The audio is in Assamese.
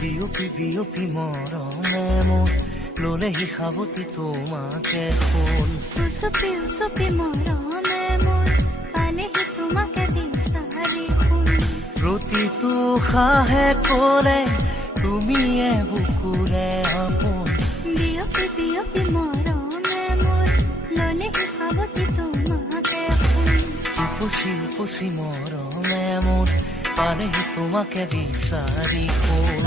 বিয়পি বিয়পি মৰমে মোৰ ললেহি সাৱটি তোমাকে ফুল উচপি উচপি মৰমে মোৰ পালেহি তোমাকে বিচাৰি ফুল প্ৰতিটো সাহে ক'লে তুমিয়ে বুকুৰে আপোন বিয়পি বিয়পি মৰমে মোৰ ললেহি সাৱটি তোমাকে ফুল উপচি উপচি মৰমে মোৰ পালেহি তোমাকে বিচাৰি ফুল